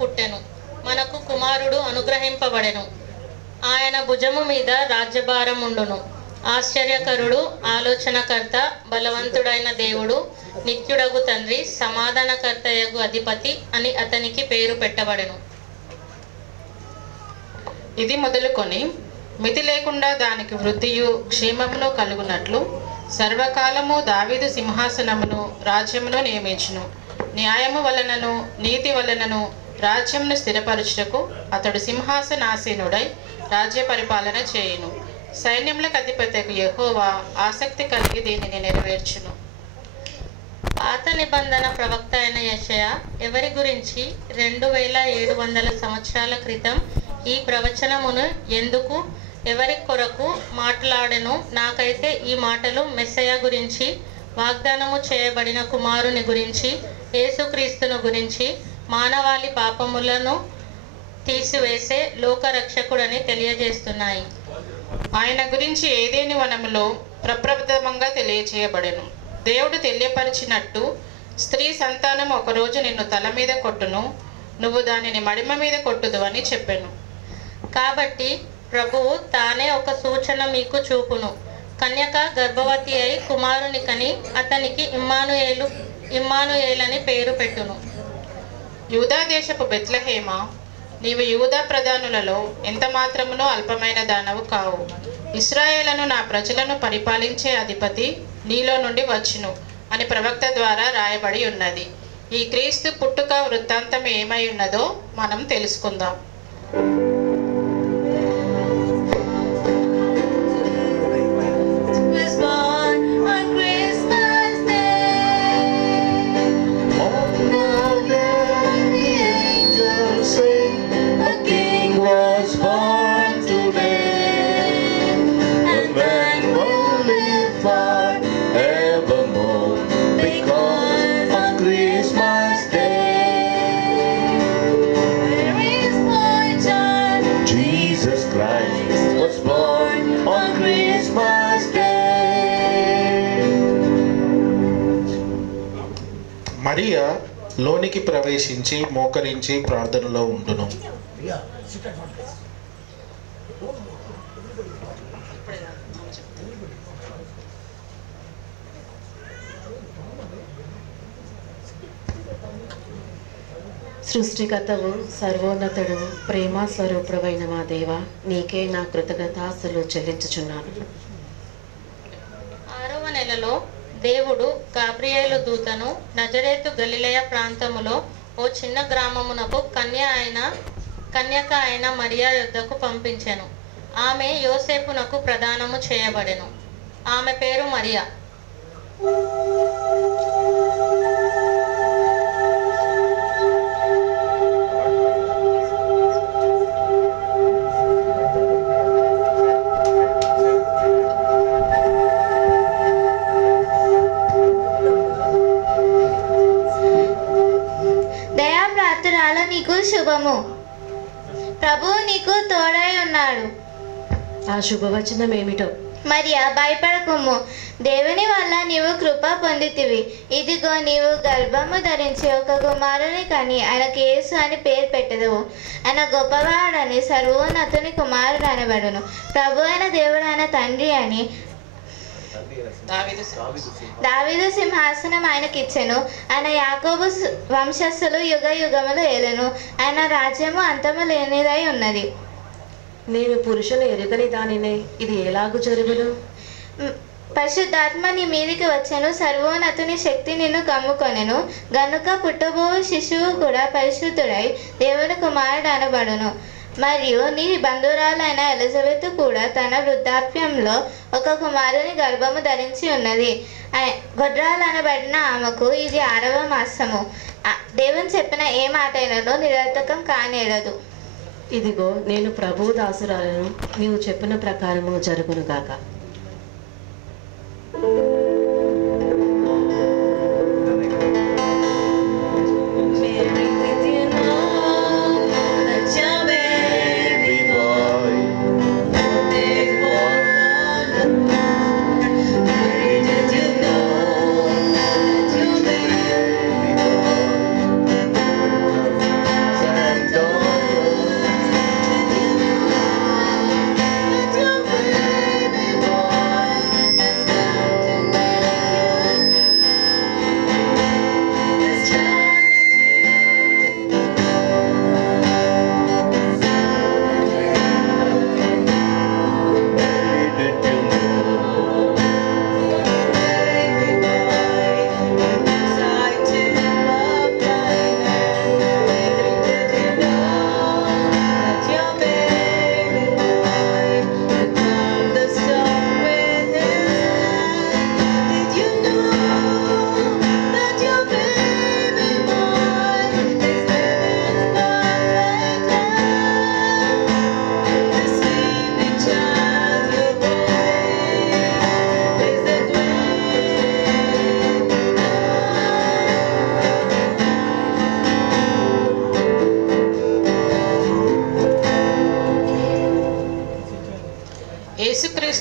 పుట్టెను, మనకు కుమారుడు అనుగ్రహింపబడెను. ఆయన భుజము మీద రాజ్యభారం ఉండును. ఆశ్చర్యకరుడు, ఆలోచనకర్త, బలవంతుడైన దేవుడు, నిత్యుడగు తండ్రి, సమాధానకర్తయగు అధిపతి అని అతనికి పేరు పెట్టబడెను. ఇది మొదలుకొని మితి లేకుండా దానికి వృద్ధియు క్షేమమును కలుగునట్లు సర్వకాలము దావీదు సింహాసనమును రాజ్యమును నియమించును. న్యాయము వలనను నీతి వలనను రాజ్యమును స్థిరపరచుటకు అతడు సింహాసనాసీనుడై రాజ్య పరిపాలన చేయును. సైన్యములకు అధిపతికి యెహోవా ఆసక్తి కలిగి దీనిని నెరవేర్చును. పాత నిబంధన ప్రవక్త అయిన యెషయా ఎవరి గురించి 2700 సంవత్సరాల క్రితం ఈ ప్రవచనమును ఎందుకు ఎవరి కొరకు మాట్లాడెను? నాకైతే ఈ మాటలు మెస్సయ గురించి, వాగ్దానము చేయబడిన కుమారుని గురించి, యేసుక్రీస్తును గురించి, మానవాళి పాపములను తీసివేసే లోకరక్షకుడని తెలియజేస్తున్నాయి. ఆయన గురించి ఏదేని వనములో ప్రప్రథమంగా తెలియచేయబడెను. దేవుడు తెలియపరిచినట్టు స్త్రీ సంతానం ఒకరోజు నిన్ను తల మీద కొట్టును, నువ్వు దానిని మడిమ మీద కొట్టుదు అని చెప్పెను. కాబట్టి ప్రభువు తానే ఒక సూచన మీకు చూపును. కన్యక గర్భవతి అయి కుమారుని కని అతనికి ఇమ్మానుయేలని పేరు పెట్టును. యూదా దేశపు బెత్లెహేమా, నీవు యూదా ప్రధానులలో ఎంత మాత్రమునో అల్పమైన దానవు కావు. ఇశ్రాయేలును నా ప్రజలను పరిపాలించే అధిపతి నీలో నుండి వచ్చును అని ప్రవక్త ద్వారా రాయబడి ఉన్నది. ఈ క్రీస్తు పుట్టుక వృత్తాంతం ఏమై ఉన్నదో మనం తెలుసుకుందాం. మరియా లోనికి ప్రవేశించి మోకరించి ప్రార్థనలో ఉండును. సృష్టికర్తవు, సర్వోన్నతుడు, ప్రేమ స్వరూపుడైన మా దేవ, నీకే నా కృతజ్ఞతాస్తులు చెల్లించుచున్నాను. 6వ నెలలో దేవుడు గాబ్రియేలు దూతను నజరేతు గలిలయ ప్రాంతములో ఓ చిన్న గ్రామమునకు కన్యక అయిన మరియా యొద్దకు పంపించెను. ఆమె యోసేపునకు ప్రదానము చేయబడెను. ఆమె పేరు మరియా. శుభము, ప్రభువు నీకు తోడై ఉన్నాడు. ఆ శుభవచనం ఏమిటో? మరియా, భయపడకుము, దేవుని వల్ల నీవు కృప పొందితివి. ఇదిగో నీవు గర్భము ధరించి ఒక కుమారుని కని ఆయనకు యేసు అని పేరు పెట్టెదవు. ఆయన గొప్పవాడని సర్వోన్నతుని కుమారుడు అనబడును. ప్రభు అయిన దేవుడు ఆయన తండ్రి అని దావీదు సింహాసనం ఆయనకిచ్చెను. ఆయన యాకోబు వంశస్థులు యుగ యుగములు ఏలెను. ఆయన రాజ్యము అంతము లేనిదై ఉన్నది. నేను పురుషుని ఎరుగని దానినే, ఇది ఎలాగు జరుగును? పరిశుద్ధాత్మ నీ మీదికి వచ్చెను, సర్వోన్నతుని శక్తి నిన్ను కమ్ముకొనెను. గనుక పుట్టబో శిశువు కూడా పరిశుద్ధుడై దేవుని కుమారుడు అనబడును. మరియు నీ బంధువురాలైన ఎలిజబెత్ కూడా తన వృద్ధాప్యంలో ఒక కుమారుని గర్భము ధరించి ఉన్నది. గొడ్రాలనబడిన ఆమెకు ఇది 6వ మాసము. దేవుని చెప్పిన ఏ మాట అయినను నిరర్థకం కానేరదు. ఇదిగో నేను ప్రభువు దాసురాలను, నీవు చెప్పిన ప్రకారము జరుగును గాక.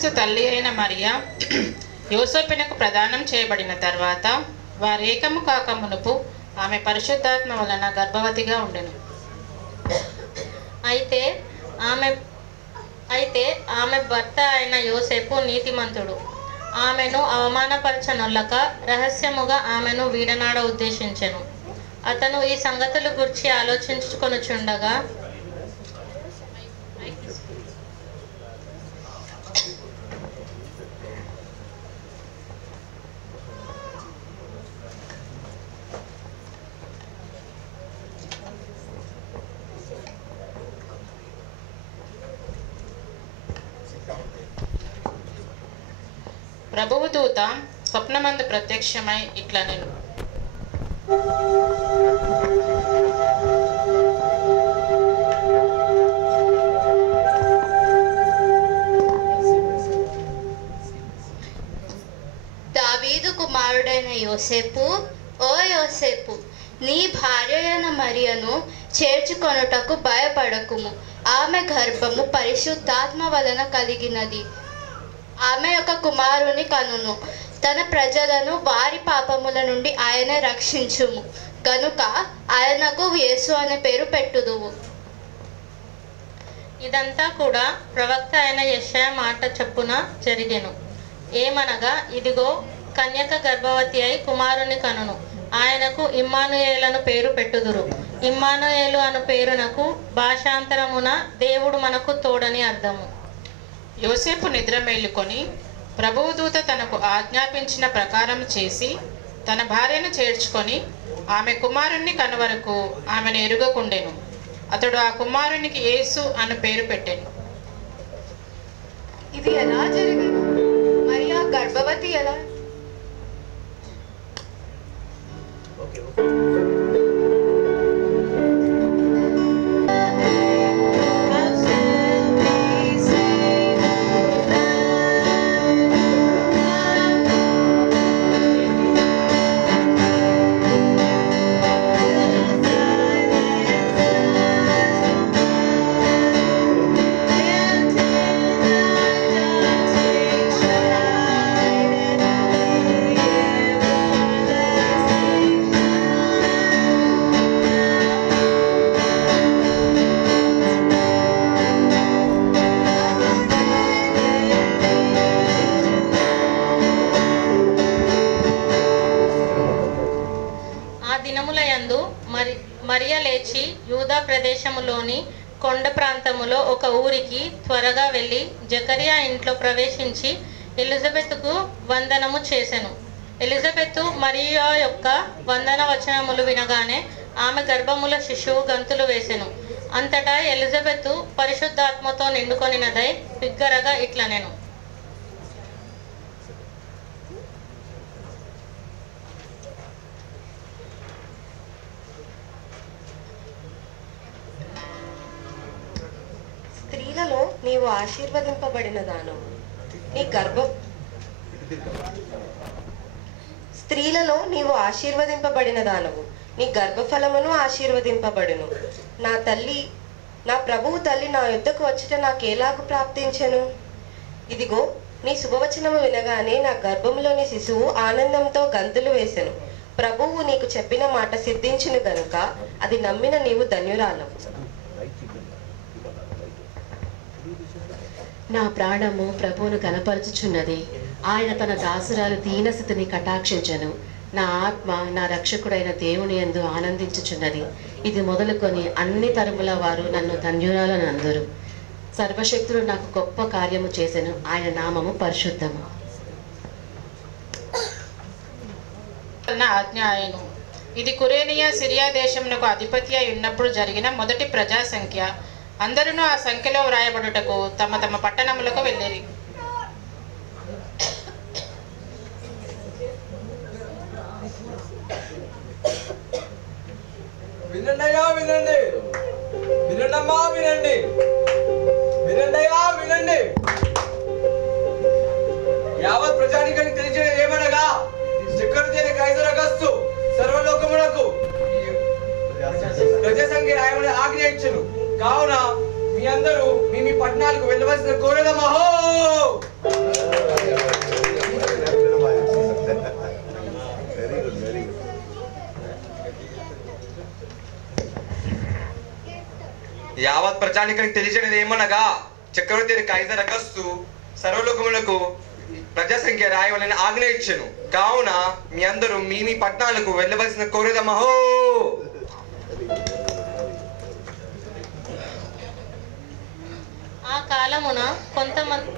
యేసుక్రీస్తు తల్లి అయిన మరియా యోసేపునకు ప్రదానం చేయబడిన తర్వాత వారు ఏకము కాక మునుపు ఆమె పరిశుద్ధాత్మ వలన గర్భవతిగా ఉండెను. అయితే ఆమె భర్త అయిన యోసేపు నీతిమంతుడు. ఆమెను అవమానపరచనొల్లక రహస్యముగా ఆమెను వీడనాడ ఉద్దేశించెను. అతను ఈ సంగతుల గురించి ఆలోచించుకొనుచుండగా ప్రభువు దూత స్వప్నమందు ప్రత్యక్షమై ఇట్లా నేను దావీదు కుమారుడైన యోసేపు, ఓ యోసేపు, నీ భార్య అయిన మరియను చేర్చుకొనుటకు భయపడకుము. ఆమె గర్భము పరిశుద్ధాత్మ వలన కలిగినది. ఆమె ఒక కుమారుని కనును. తన ప్రజలను వారి పాపముల నుండి ఆయన రక్షించుము. కనుక ఆయనకు యేసు అనే పేరు పెట్టుదువు. ఇదంతా కూడా ప్రవక్త అయిన యెషయా మాట చొప్పున జరిగెను. ఏమనగా, ఇదిగో కన్యక గర్భవతి అయి కుమారుని కనును. ఆయనకు ఇమ్మానుయేలను పేరు పెట్టుదురు. ఇమ్మానుయేలు అను పేరునకు భాషాంతరమున దేవుడు మనకు తోడని అర్థము. యోసేపు నిద్ర మేలుకొని ప్రభువు దూత తనకు ఆజ్ఞాపించిన ప్రకారం చేసి తన భార్యను చేర్చుకొని ఆమె కుమారుణ్ణి కనువరకు ఆమెను ఎరుగకుండెను. అతడు ఆ కుమారునికి యేసు అను పేరు పెట్టెను. ఇది ఎలా జరిగింది? మరియా గర్భవతి ఎలా? మరియ లేచి యూదా ప్రదేశములోని కొండ ప్రాంతములో ఒక ఊరికి త్వరగా వెళ్ళి జకరియా ఇంట్లో ప్రవేశించి ఎలిజబెత్కు వందనము చేసెను. ఎలిజబెతు మరియా యొక్క వందన వచనములు వినగానే ఆమె గర్భముల శిశువు గంతులు వేసెను. అంతటా ఎలిజబెతు పరిశుద్ధాత్మతో నిండుకొనినదై బిగ్గరగా ఇట్లనెను, స్త్రీలలో నీవు ఆశీర్వదింపబడినదాను. స్త్రీలలో నీవు ఆశీర్వదింపబడినదానవు. నీ గర్భఫలమును ఆశీర్వదింపబడును. నా ప్రభువు తల్లి నా యుద్ధకు వచ్చుట నాకేలాగు ప్రాప్తించెను? ఇదిగో, నీ శుభవచనము వినగానే నా గర్భంలోని శిశువు ఆనందంతో గంతులు వేసెను. ప్రభువు నీకు చెప్పిన మాట సిద్ధించును గనుక అది నమ్మిన నీవు ధన్యురాలవు. నా ప్రాణము ప్రభువును కనపరుచుచున్నది. ఆయన తన దాసురాలు దీనస్థితిని కటాక్షించెను. నా ఆత్మ నా రక్షకుడైన దేవుని యందు ఆనందించుచున్నది. ఇది మొదలుకొని అన్ని తరముల వారు నన్ను ధన్యురాలని అందరు. సర్వశక్తుడు నాకు గొప్ప కార్యము చేసెను. ఆయన నామము పరిశుద్ధము. ఆజ్ఞ ఆయను. ఇది కురేనియా సిరియా దేశమునకు అధిపతి అయి ఉన్నప్పుడు జరిగిన మొదటి ప్రజా సంఖ్య. అందరూ ఆ సంఖ్యలో వ్రాయబడుటకు తమ తమ పట్టణములకు వెళ్ళిరి. వినండయ్యా వినండి, వినండమ్మా వినండి, వినండయ్యా వినండి. యావత్ ప్రజానికానికి తెలియజేయడం ఏమనగా, చక్రవర్తి కైసర్ అగస్తు సర్వలోకమునకు ప్రజా సంఖ్య రాయమని ఆజ్ఞ ఇచ్చెను. కావున మీ అందరూ మీ పట్టణాలకు వెళ్ళవలసిన కోరేదమహో. యావత్ ప్రజానికానికి తెలియజేయడం ఏమనగా, చక్రవర్తి కైజర్ అగస్తు సర్వలోకములకు ప్రజాసంఖ్య రాయవలని ఆజ్ఞ ఇచ్చెను. కావున మీ అందరూ మీ పట్టణాలకు వెళ్ళవలసిన కోరేదమహో. ఆ కాలమున కొంతమంది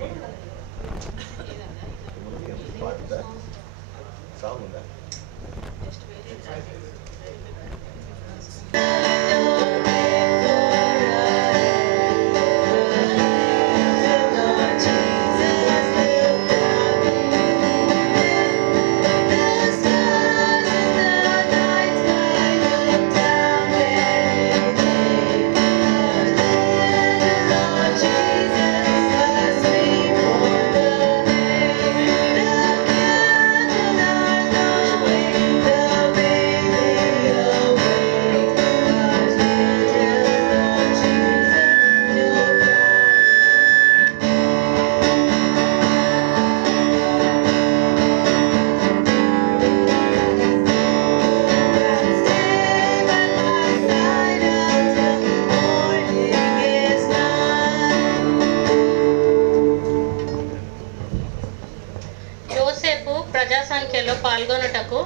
సంఖ్యలో పాల్గొనుటకు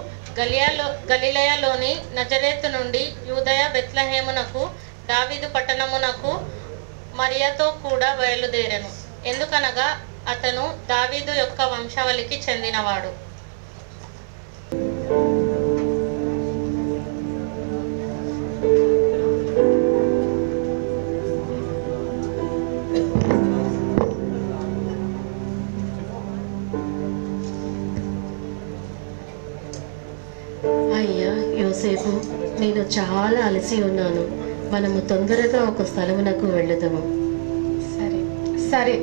గలిలయలోని నజరేతు నుండి యూదయ బెత్లెహేమునకు దావీదు పట్టణమునకు మరియతో కూడా బయలుదేరెను. ఎందుకనగా అతను దావీదు యొక్క వంశావళికి చెందినవాడు. అయ్యా యోసేపు, నేను చాలా అలసి ఉన్నాను. మనము తొందరగా ఒక స్థలమునకు వెళ్ళుదాము. సరే సరే.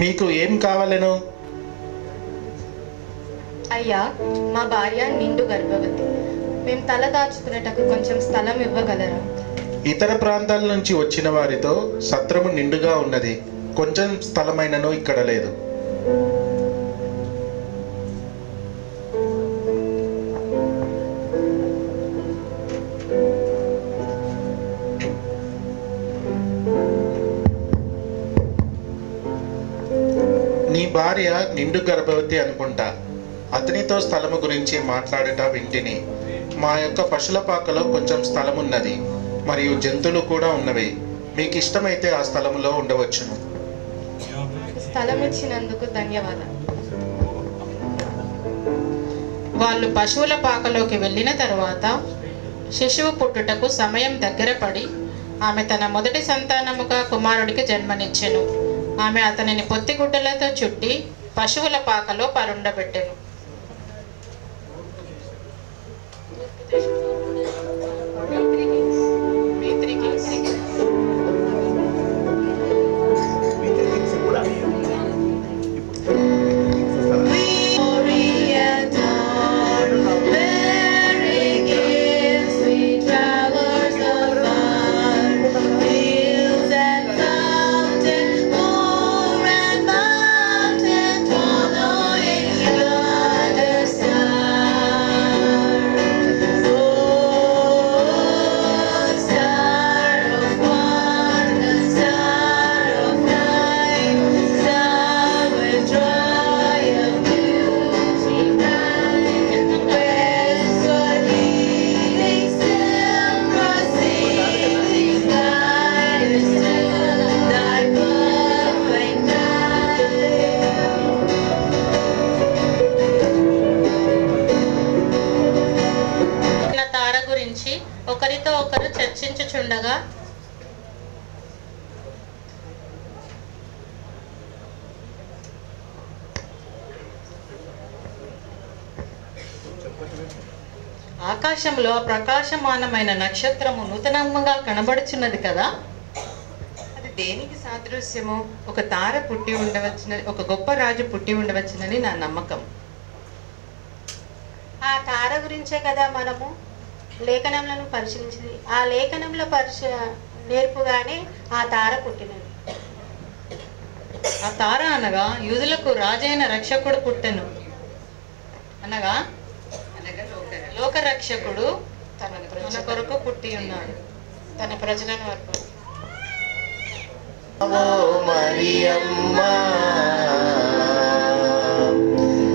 మీకు ఏం కావాలను? అయ్యా, మా భార్య నిండు గర్భవతి. మేము తల దాచుకునేటకు కొంచెం స్థలం ఇవ్వగలరా? ఇతర ప్రాంతాల నుంచి వచ్చిన వారితో సత్రము నిండుగా ఉన్నది, కొంచెం స్థలమైనను ఇక్కడ లేదు. నీ భార్య నిండు గర్భవతి అనుకుంటా. అతనితో స్థలము గురించి మాట్లాడట వింటిని. మా యొక్క పశుల పాకలో కొంచెం స్థలం ఉన్నది, మరియు జంతువులు కూడా ఉన్నవి. మీకు ఇష్టమైతే ఆ స్థలములో ఉండవచ్చును. స్థలం ఇచ్చినందుకు ధన్యవాదాలు. వాళ్ళు పశువుల పాకలోకి వెళ్ళిన తరువాత శిశువు పుట్టుటకు సమయం దగ్గర పడి ఆమె తన మొదటి సంతానముగా కుమారుడికి జన్మనిచ్చెను. ఆమె అతనిని పొత్తిగుడ్డలతో చుట్టి పశువుల పాకలో పరుండబెట్టెను. ఒకరితో ఒకరు చర్చించుచుండగా ఆకాశంలో ప్రకాశమానమైన నక్షత్రము నూతనంగా కనబడుచున్నది కదా. అది దేనికి సాదృశ్యమో ఒక తార పుట్టి ఉండవచ్చునని, ఒక గొప్ప రాజు పుట్టి ఉండవచ్చునని నా నమ్మకం. ఆ తార గురించే కదా మనము లేఖనములను పరిశీలించింది. ఆ లేఖనంలో నేర్పుగానే ఆ తార పుట్టినది. ఆ తార అనగా యూదులకు రాజైన రక్షకుడు పుట్టెను అనగా లోక రక్షకుడు తన కొరకు పుట్టి ఉన్నాడు, తన ప్రజలను వరకు.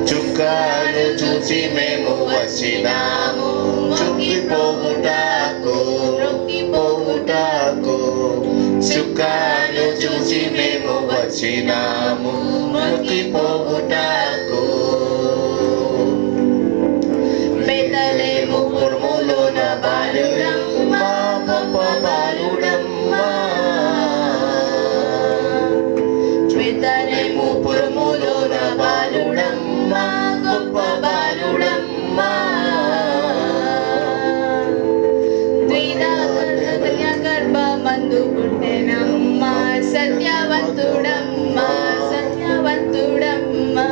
చుక్కాను చూసి మేము వచ్చినాము, చుక్కిపోవుటాకు చుక్కాను చూసి మేము వచ్చినాము, మొక్కిపోవుటాకు. బెతలేము పురములోన బాలుడమ్మా, గొప్ప బాలుడమ్మా. బెతలేము పురములోన బాలుడమ్మా, గొప్ప బాలుడమ్మా. గర్భమందు పుట్టెనమ్మా, సత్యవంతుడమ్మా సత్యవంతుడమ్మా.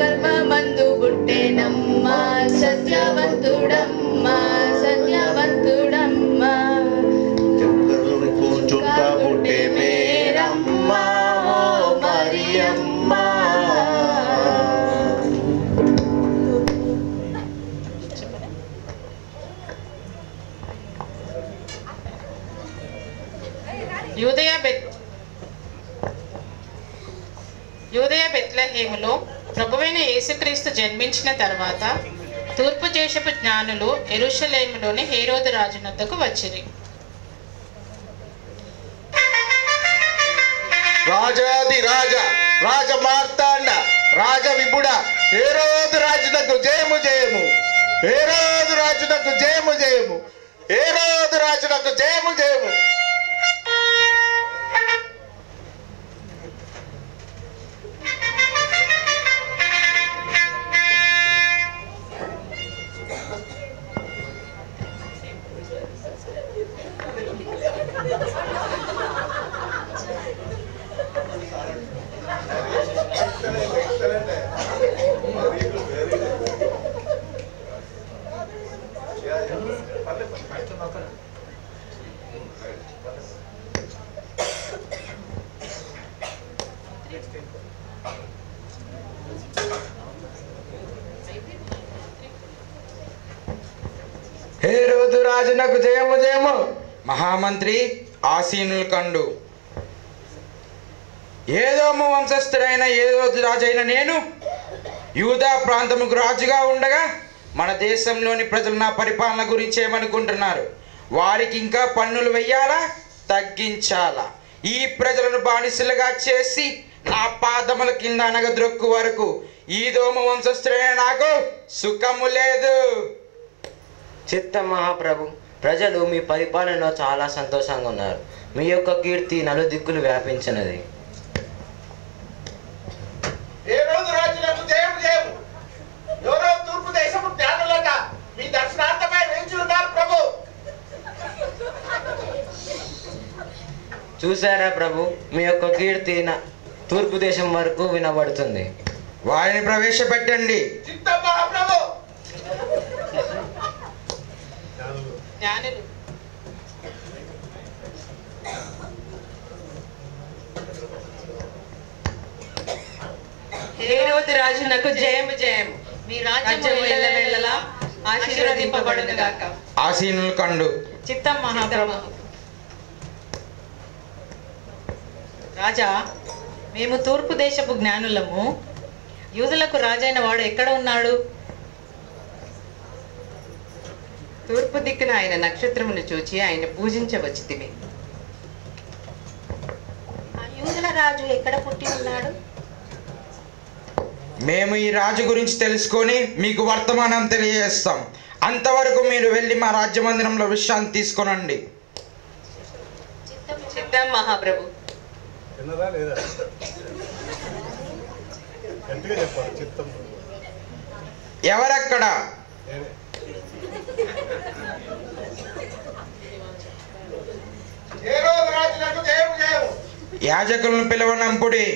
గర్భమందు పుట్టెనమ్మా, సత్యవంతుడమ్మా సత్యవంతుడమ్మా. చుక్క పుట్టే మేరమ్మా, ఓ మరియమ్మా. యూదయ బెత్లెహేములో ప్రభువైన యేసుక్రీస్తు జన్మించిన తర్వాత తూర్పు దేశపు జ్ఞానులు యెరూషలేములోని హేరోదు రాజునొద్దకు వచ్చిరి. రాజాది రాజ, రాజ మార్తాండ, రాజ విభుడ, హేరోదు రాజునకు జయము జయము, హేరోదు రాజునకు జయము జయము, హేరోదు రాజునకు జయము జయము. హేరోదు రాజునకు జయము జయము. మహామంత్రి ఆసీనులు కండు. ఏదోము వంశస్థుడైన ఏదోదు రాజైన నేను యూదా ప్రాంతముకు రాజుగా ఉండగా మన దేశంలోని ప్రజలు నా పరిపాలన గురించి ఏమనుకుంటున్నారు? వారికి ఇంకా పన్నులు వెయ్యాలా, తగ్గించాలా? ఈ ప్రజలను బానిసలుగా చేసి నా పాదముల కింద అనగద్రొక్కు వరకు ఈదోము వంశస్థుడైన నాకు సుఖము లేదు. చిత్తం మహాప్రభు, ప్రజలు మీ పరిపాలనలో చాలా సంతోషంగా ఉన్నారు. మీ యొక్క కీర్తి నలుదిక్కులు వ్యాపించినది. హేరోదు రాజునకు జయము జయము. ఎవరో తూర్పు దేశపు జ్ఞానులట మీ దర్శనార్థమై వేచి ఉన్నారు ప్రభు. చూసారా ప్రభు, మీ యొక్క కీర్తి తూర్పు దేశం వరకు వినబడుతుంది. వారిని ప్రవేశపెట్టండి. చిత్తం మహాప్రభు. జ్ఞానులు హేరోదు రాజునకు జయము జయము. మీ రాజ్యము ఎల్లవేళలా ఆశీర్వదింపబడును గాక. ఆసీనులు కండు. చిత్తం మహాప్రభు. రాజా, మేము తూర్పు దేశపు జ్ఞానులము. యూదులకు రాజైన వాడు ఎక్కడ ఉన్నాడు? తూర్పు దిక్కున ఆయన నక్షత్రమును చూచి ఆయన పూజించవచ్చితిమి. ఆ యూదుల రాజు ఎక్కడ పుట్టి ఉన్నాడు? మేము ఈ రాజు గురించి తెలుసుకొని మీకు వర్తమానం తెలియజేస్తాం. అంతవరకు మీరు వెళ్ళి మా రాజ్య మందిరంలో విశ్రాంతి తీసుకొనండి. చిత్తం మహాప్రభు. ఎవరక్కడ? హేరోదు యాజకులను పిలవనంపుడి.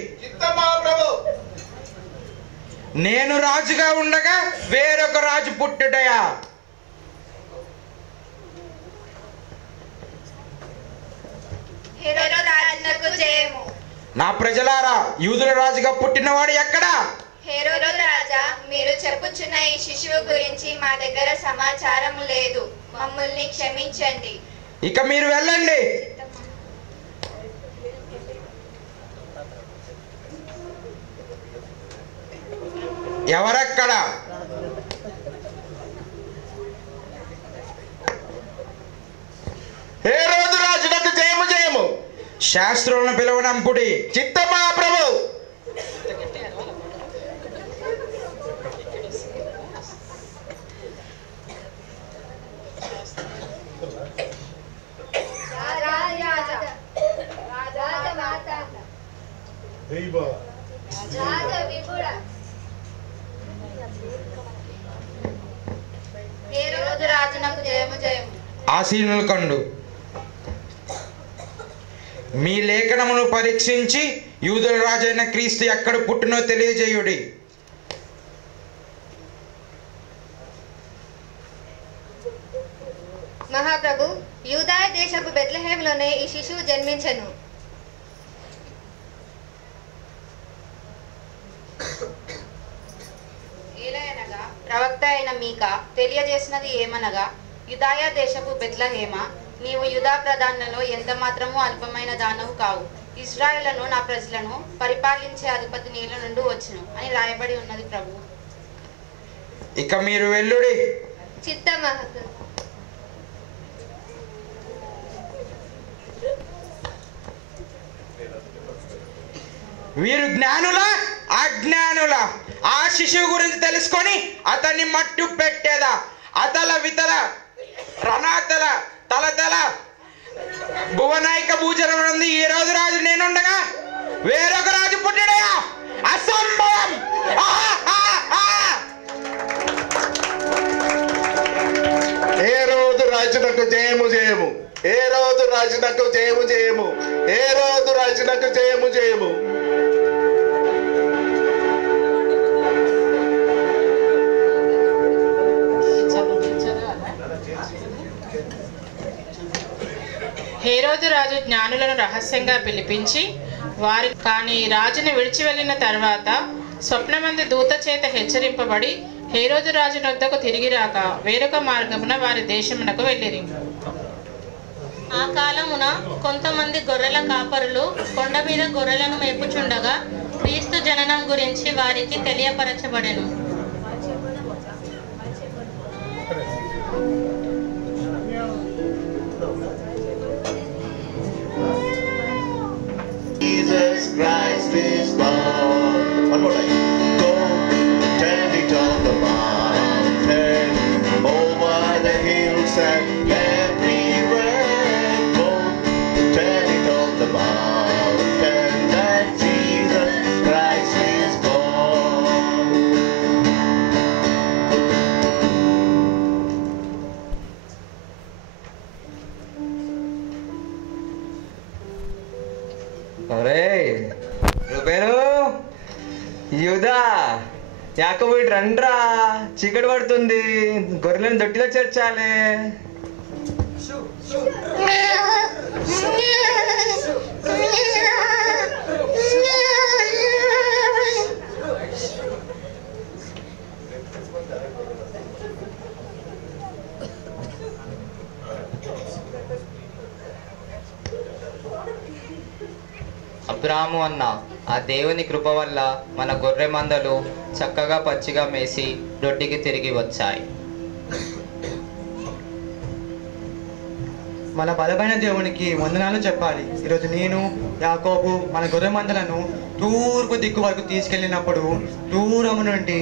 నేను రాజుగా ఉండగా వేరొక రాజు పుట్టుటయా? నా ప్రజలారా, యూదుల రాజుగా పుట్టినవాడు ఎక్కడా? హేరోదు రాజా, మీరు చెప్పుచున్న ఈ శిశువు గురించి మా దగ్గర సమాచారం లేదు. మమ్మల్ని క్షమించండి. ఇక మీరు వెళ్ళండి. ఎవరక్కడ? హేరోదు రాజునకు జయము జయము. శాస్త్రులను పిలవనంపుడి. చిత్తమా ప్రభు. ఆసీనులు కండు. మీ లేఖనమును పరీక్షించి యూదుల రాజైన క్రీస్తు ఎక్కడ పుట్టినో తెలియజేయుడి. మహాప్రభు, యూదాయ దేశపు బెత్లెహేములోనే ఈ శిశువు జన్మించెను. ఏలయనగా ప్రవక్త అయిన మీకా తెలియజేసినది ఏమనగా, యూదాయ దేశపు బెత్లెహేమ, నీవు యూదా ప్రధానులలో ఎంత మాత్రము అల్పమైన దానవు కావు. ఇశ్రాయేలును నా ప్రజలను పరిపాలించే అధిపతి నీళ్ళ నుండి వచ్చును అని రాయబడి ఉన్నది ప్రభు. ఇక మీరు వెళ్ళుడి. చిత్త మహాప్రభు. వీరు జ్ఞానులా అజ్ఞానులా? ఆ శిశువు గురించి తెలుసుకొని అతన్ని మట్టు పెట్టేదా? అతల వితల రణాతల తలతల భువనాయిక భూచరం ఉంది. ఈ రోజు రాజు నేనుండగా వేరొక రాజు పుట్టాడయా? అసంభవం. హేరోదు రాజునకు జయము జయము. హేరోదు రాజునకు జయము జయము. హేరోదు రాజునకు జయము జయము. హేరోదు రాజు జ్ఞానులను రహస్యంగా పిలిపించి వారి కానీ రాజుని విడిచి వెళ్ళిన తర్వాత స్వప్నమందు దూత చేత హెచ్చరింపబడి హేరోదు రాజు వద్దకు తిరిగి రాక వేరొక మార్గమున వారి దేశమునకు వెళ్ళిరి. ఆ కాలమున కొంతమంది గొర్రెల కాపరులు కొండ మీద గొర్రెలను మేపుచుండగా క్రీస్తు జననం గురించి వారికి తెలియపరచబడెను. Jesus Christ is born. One more time. Go, tell it on the mountain, over the hills and everywhere. Go, tell it on the mountain that Jesus Christ is born. Rupen, యూదా, యాకోబు ఇటు రండ్రా, చీకటి పడుతుంది, గొర్రెలను దొట్టిలో చేర్చాలి. అబ్రాము అన్న, ఆ దేవుని కృప వల్ల మన గొర్రె మందలు చక్కగా పచ్చిగా మేసి దొడ్డికి తిరిగి వచ్చాయి. మన బలమైన దేవునికి వందనాలు చెప్పాలి. ఈరోజు నేను యాకోబు మన గొర్రె మందలను తూర్పు దిక్కు వరకు తీసుకెళ్ళినప్పుడు దూరపు నుండి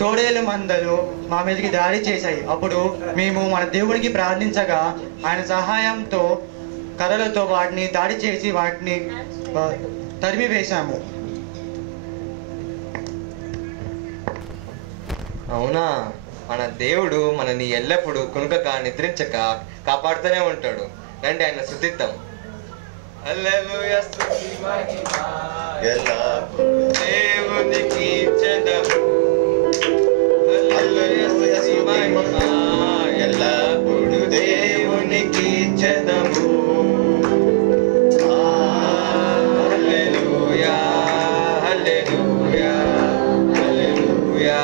తోడేలు మందలు మా మీదకి దాడి చేశాయి. అప్పుడు మేము మన దేవునికి ప్రార్థించగా ఆయన సహాయంతో కర్రలతో వాటిని దాడి చేసి వాటిని తరిమి వేశాము. అవునా? మన దేవుడు మనని ఎల్లప్పుడూ కునుకక నిద్రించక కాపాడుతూనే ఉంటాడు. రండి ఆయన స్తుతిద్దాం. హల్లెలూయా స్తుతి మహిమ దేవునికి ఇచ్చెదము. హల్లెలూయా స్తుతి మహిమ ఎల్లప్పుడూ దేవునికి ఇచ్చెదము. హల్లెలూయా హల్లెలూయా హల్లెలూయా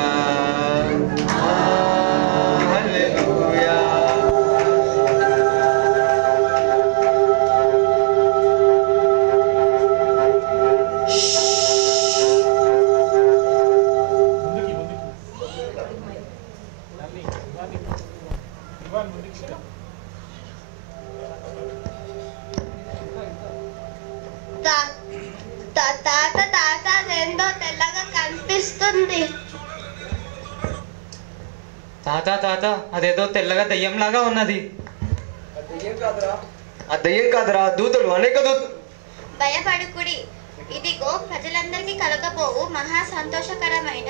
హల్లెలూయా. తాత రెండో తెల్లగా కనిపిస్తుంది. తాత అదేదో తెల్లగా దయ్యంలాగా ఉన్నది. ఆ దయ్యం కాదురా, దూతలు, అనేక దూతలు. భయపడుకుడి, ఇదిగో ప్రజలందరికీ కలగబోవు మహా సంతోషకరమైన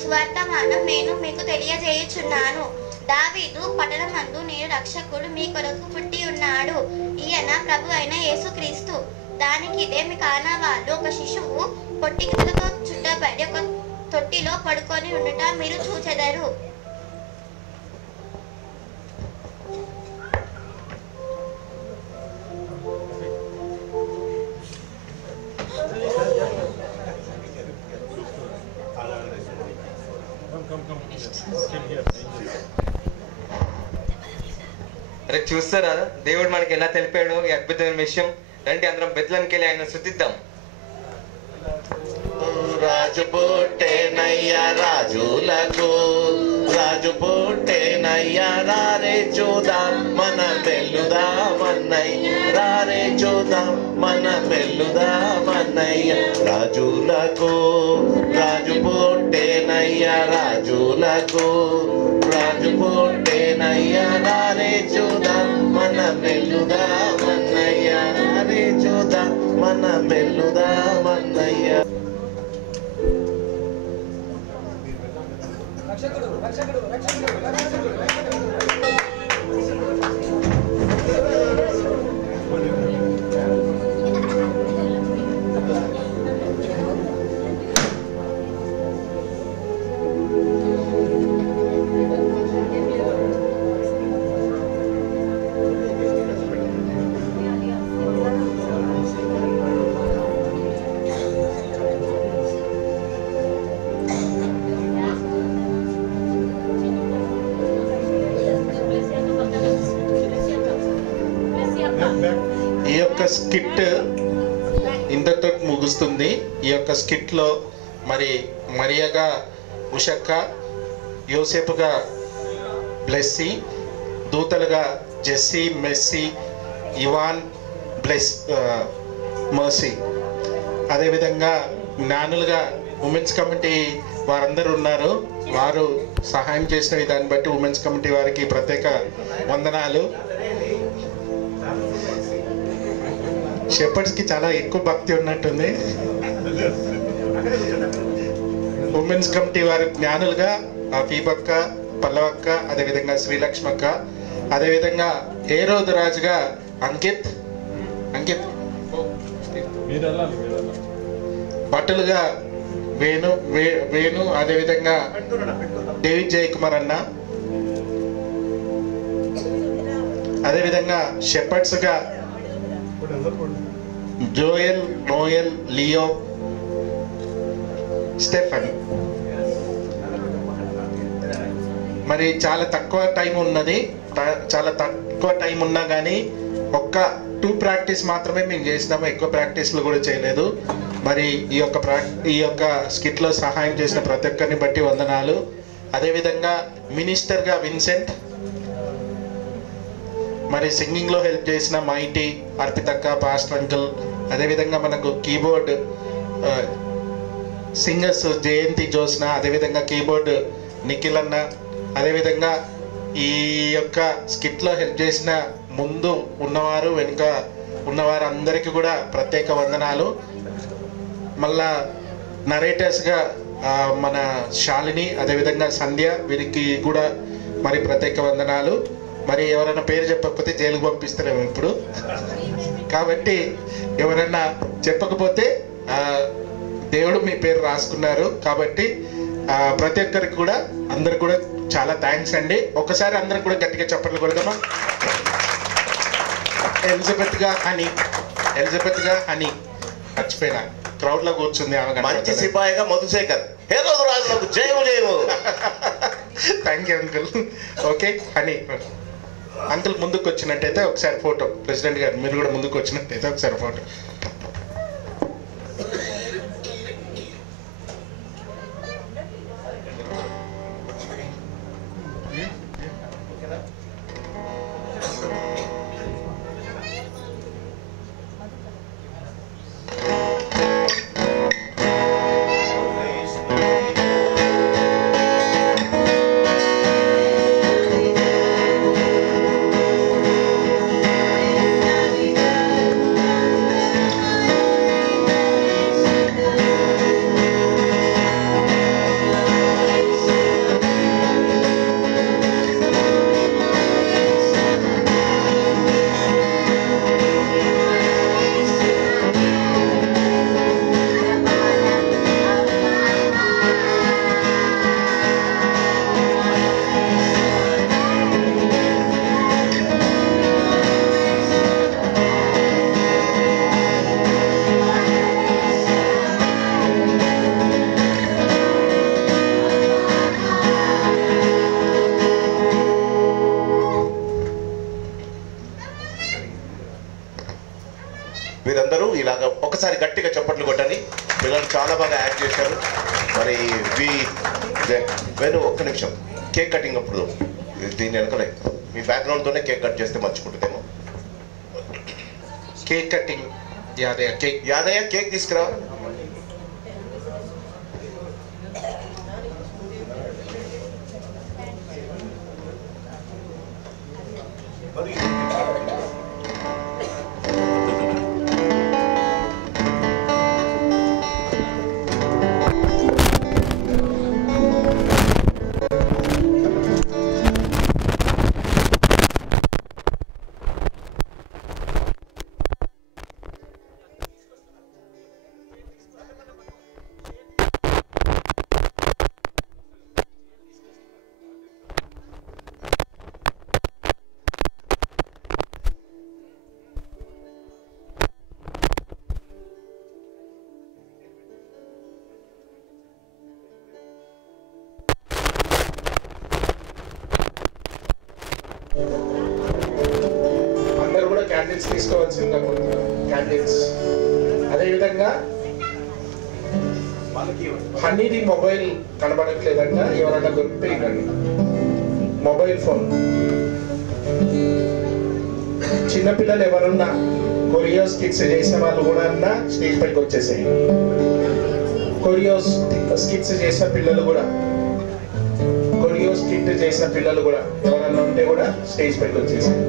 సువర్తమానం నేను మీకు తెలియజేయుచున్నాను. దావీదు పట్టణమందు నేను రక్షకుడు మీ కొరకు పుట్టి ఉన్నాడు. ఈయన ప్రభు అయిన యేసుక్రీస్తు. దానికి ఇదేమి కానవాళ్ళు ఒక శిశువు పొట్టికలతో చుట్టబడి ఒక తొట్టిలో పడుకొని ఉండట మీరు చూచెదరు. అరే చూస్తారా దేవుడు మనకి ఎలా తెలిపాడు ఈ అద్భుతమైన విషయం. రండి అందరం బెత్లెహేముకి వెళ్ళి ఆయన స్తుతిద్దాం. రాజు పుట్టెనయ్యా రాజులకు, రాజు పుట్టెనయ్యా రారే చూద్దాం మన మెల్లుదామన్నయ్య, రారే చూద్దాం మన మెల్లుదామన్నయ్య. రాజులకు రాజు పుట్టెనయ్యా రాజులకు, రాజు పుట్టెనయ్యా రారే చూద్దాం మన మెల్లుదామన్నయ్య, రారే చూద్దాం మన మెల్లుదామన్నయ్య. ఈ యొక్క స్కిట్ ఇంతతో ముగుస్తుంది. ఈ యొక్క స్కిట్లో మరి మరియగా ఉషక్క, యోసేపుగా బ్లెస్సీ, దూతలుగా జెస్సీ, మెస్సీ, ఇవాన్, మర్సీ, అదేవిధంగా జ్ఞానులుగా ఉమెన్స్ కమిటీ వారందరూ ఉన్నారు. వారు సహాయం చేసిన దాన్ని బట్టి ఉమెన్స్ కమిటీ వారికి ప్రత్యేక వందనాలు. షెపర్డ్స్కి చాలా ఎక్కువ భక్తి ఉన్నట్టుంది. ఉమెన్స్ కమిటీ వారి జ్ఞానులుగా ఫీబక్క, పల్లవక్క, అదేవిధంగా శ్రీలక్ష్మక్క, అదేవిధంగా హేరోదు రాజుగా అంకిత్, భటులుగా వేణు, అదేవిధంగా డేవిడ్ జయకుమార్ అన్న, అదేవిధంగా షెపర్డ్స్గా జోయల్, నోయల్, లియో, స్టెఫన్. మరి చాలా తక్కువ టైం ఉన్నది, చాలా తక్కువ టైం ఉన్నా కానీ ఒక్క 2 ప్రాక్టీస్ మాత్రమే మేము చేసినాము, ఎక్కువ ప్రాక్టీస్లు కూడా చేయలేదు. మరి ఈ యొక్క స్కిట్లో సహాయం చేసిన ప్రతి ఒక్కరిని బట్టి వందనాలు. అదేవిధంగా మినిస్టర్గా విన్సెంట్, మరి సింగింగ్లో హెల్ప్ చేసిన మైటీ, అర్పితక్క, పాస్టర్ అంకుల్, అదేవిధంగా మనకు కీబోర్డ్ సింగర్స్ జయంతి, జ్యోత్స్న, అదేవిధంగా కీబోర్డ్ నిఖిల్ అన్న, అదేవిధంగా ఈ యొక్క స్కిట్లో హెల్ప్ చేసిన ముందు ఉన్నవారు వెనుక ఉన్నవారు అందరికీ కూడా ప్రత్యేక వందనాలు. మళ్ళా నరేటర్స్గా మన శాలిని, అదేవిధంగా సంధ్య, వీరికి కూడా మరి ప్రత్యేక వందనాలు. మరి ఎవరైనా పేరు చెప్పకపోతే జైలుకు పంపిస్తున్నాము ఇప్పుడు, కాబట్టి ఎవరైనా చెప్పకపోతే దేవుడు మీ పేరు రాసుకున్నారు. కాబట్టి ప్రతి ఒక్కరికి కూడా అందరికి కూడా చాలా థ్యాంక్స్ అండి. ఒకసారి అందరికి కూడా గట్టిగా చప్పట్లు కొడదామా? ఎలిజబెత్గా హనీ మర్చిపోయినా, క్రౌడ్లో కూర్చుంది ఆమె. మంచి సిపాయిగా మధుశేఖర్. హేరోదు రాజులకు జయము జయము. Thank you uncle. Okay honey uncle ముందుకు వచ్చినట్టయితే ఒకసారి ఫోటో. ప్రెసిడెంట్ గారు మీరు కూడా ముందుకు వచ్చినట్టయితే ఒకసారి ఫోటో. మీరందరూ ఇలాగ ఒకసారి గట్టిగా చప్పట్లు కొట్టండి. పిల్లలు చాలా బాగా యాక్ట్ చేశారు. మరి వెను ఒక్క నిమిషం, కేక్ కటింగ్ అప్పుడు దీని వెనకలే మీ బ్యాక్గ్రౌండ్తోనే కేక్ కట్ చేస్తే మర్చిపోతుందేమో. కేక్ కటింగ్ యాదయ్య కేక్ తీసుకురా. అందరూ కూడా క్యాండిల్స్ తీసుకోవాల్సిందిగా క్యాండిల్స్. అదేవిధంగా హనీది మొబైల్ కనబడట్లేదంట, ఎవరైనా దొరికిపోయిందండి మొబైల్ ఫోన్. చిన్నపిల్లలు ఎవరున్నా కొరియో స్కిట్స్ చేసిన వాళ్ళు కూడా స్టేజ్ పైకి వచ్చేసాయి. కొరియో స్కిట్స్ చేసిన పిల్లలు కూడా ఎవరన్నా ఉంటే కూడా స్టేజ్ పైకి వచ్చేసాయి.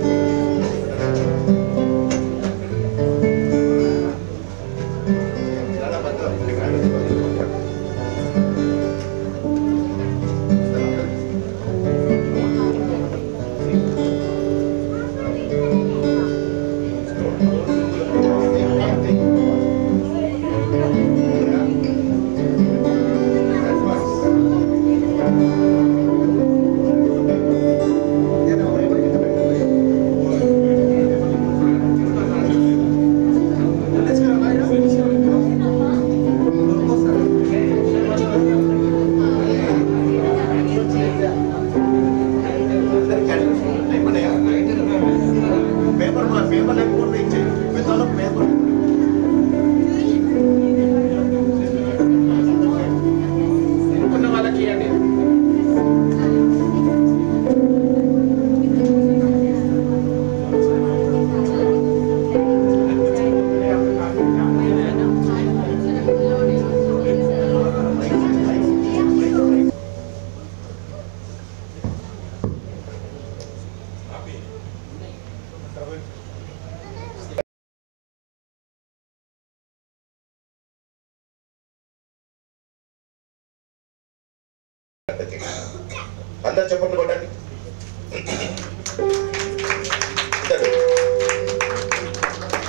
అందరు చెప్పండి కొట్టండి.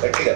గట్టిగా